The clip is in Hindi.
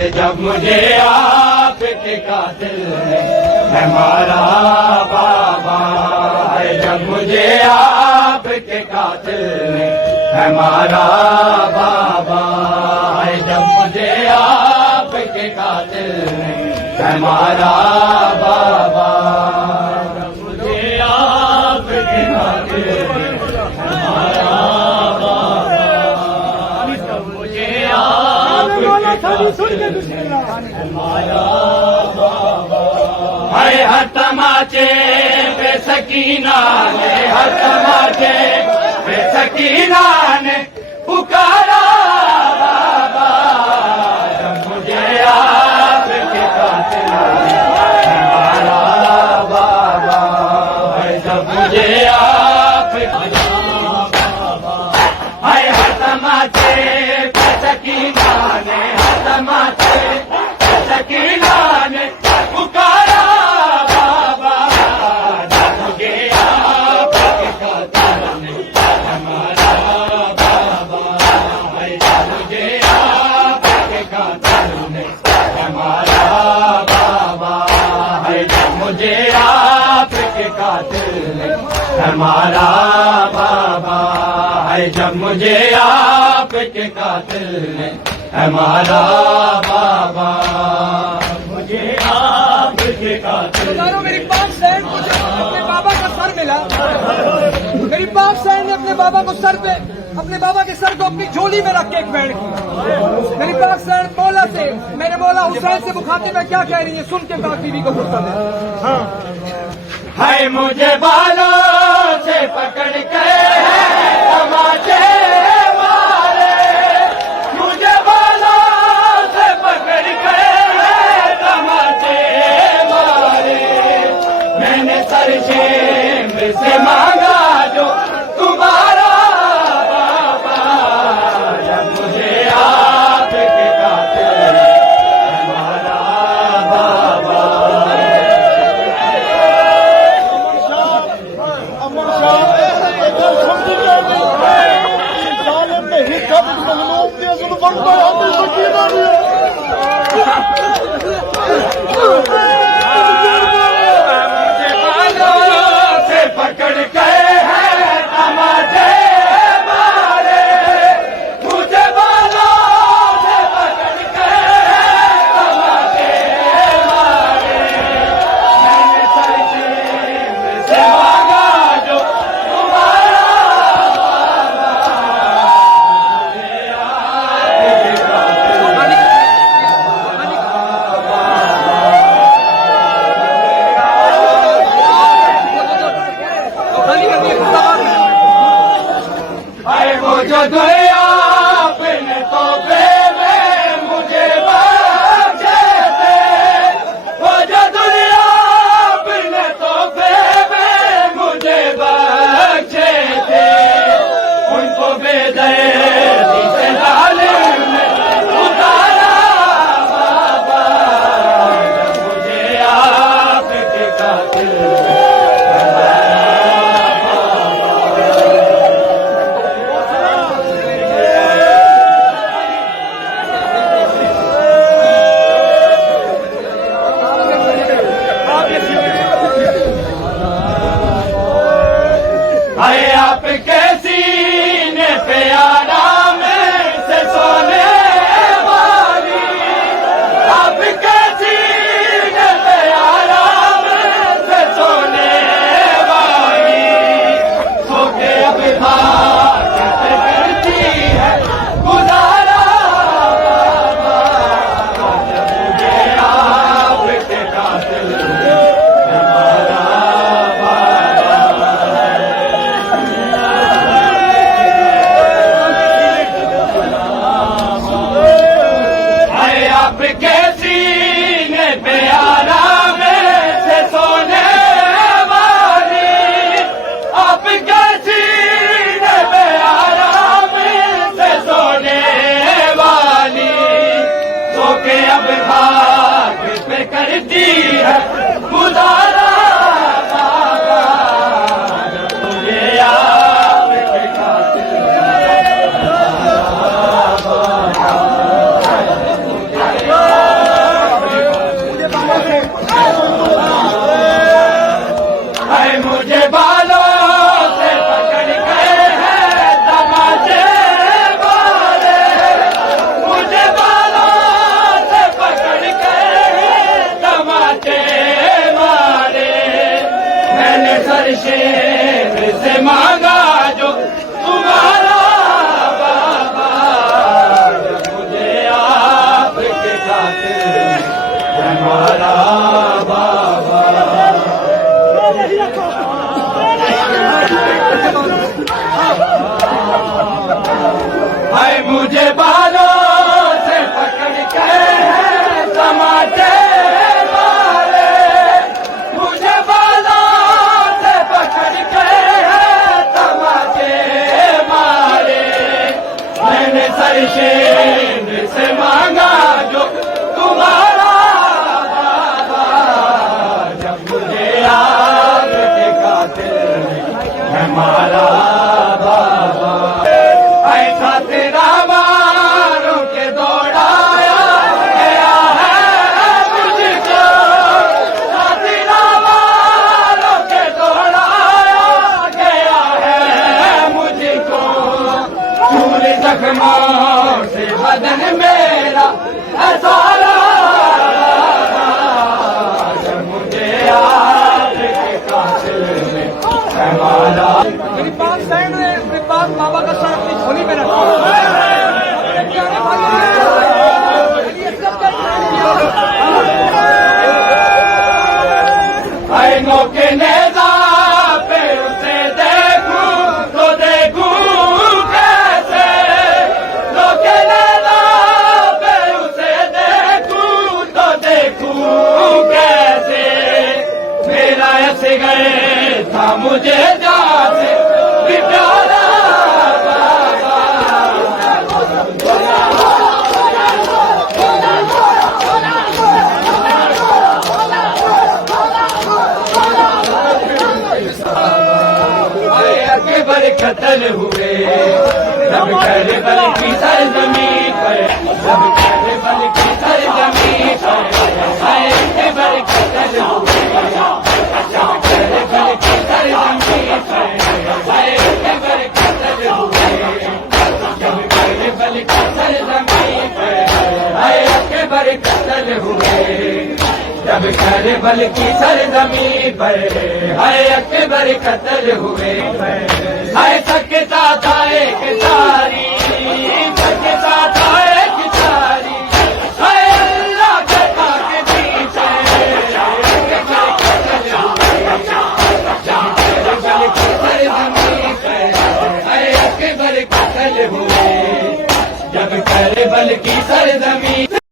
जब मुझे आपके कातिल है मारा बाबा, जब मुझे आपके कातिल है मारा बाबा, जब मुझे आपके कातिल है मारा बाबा, जब मुझे आपके कातिल है मारा बाबा, जब मुझे आपके कातिल है मारा बाबा। हाय हर तमाचे पे सकीना ने, हर तमाचे पे सकीना ने पुकारा बाबा, जब मुझे आपके कातिल है मारा बाबा, जब मुझे आपके बाबा। हाय हर तमाचे पे सकीना ने, हर तमाचे पे सकीना ने पुकारा बाबा, जब मुझे आपके कातिल है मारा बाबा, जब मुझे आपके कातिल है मारा बाबा, जब मुझे आपके कातिल है मारा बाबा, जब मुझे आपके कातिल है मारा बाबा, मुझे आपके कातिल। मेरी पाक सैन को अपने बाबा का सर मिला, मेरी पाक सैन ने अपने बाबा को सर पे, अपने बाबा के सर को अपनी झोली में रख के एक बैंड की। मेरी पाक सैन मौला से, मेरे मौला हुसैन से मुखातिब में क्या कह रही है, सुन के पाक बीवी को गुस्सा है। हाय मुझे बालों से पकड़ के तमाचे मारे, मुझे बालों से पकड़ के तमाचे मारे, मैंने सर शेम से मांगा जो तुम्हारा बाबा, जब मुझे आपके कातिल है मारा बाबा। से पकड़ के है तमाचे मारे, मुझे बालों से पकड़ के तमाचे मारे, मैंने सर से मांगा जो तुम्हारा जो दुनिया अपने तोहफे में मुझे बख्शे थे, वो जो दुनिया अपने तोहफे में मुझे बख्शे थे, उनको बेदर्दी से जालिम ने उतारा बाबा, जब मुझे आपके कातिल हाय आपके सीने पे आराम से सोने वाली, आपके सीने पे आराम से सोने वाली, सो के अब भाग करती है गुजारा बाबा, जब मुझे आपके कातिल है मारा आपके सीने पे आराम से सोने वाली, आपके सीने पे आराम से सोने वाली, सो के अब भाग पे करती है गुजारा बाबा, जब मुझे आपके कातिल है मारा बाबा। के नेज़ा पे उसे देखूं तो देखूं कैसे, लो के नेज़ा पे उसे देखूं तो देखूं कैसे। मेरा असगर था मुझे जाते भी प्यारा अकबर कत्ल हुए जब करबल की सरजमी पर, जब करबल की सरजमी पर अकबर कत्ल हुए, जब करबल की सरजमी पर अकबर कत्ल हुए, जब करबल की सरजमी पर अकबर कत्ल हुए, जब करबल की सरजमी पर हाय अकबर कत्ल हुए। हाय सबके साथ आए किसारी, सबके साथ आए किसारी, हाय अल्लाह के पाक पीछे अकबर कत्ल हुए, जब करबल की सरजमी पर हाय अकबर कत्ल हुए, जब करबल की सरजमी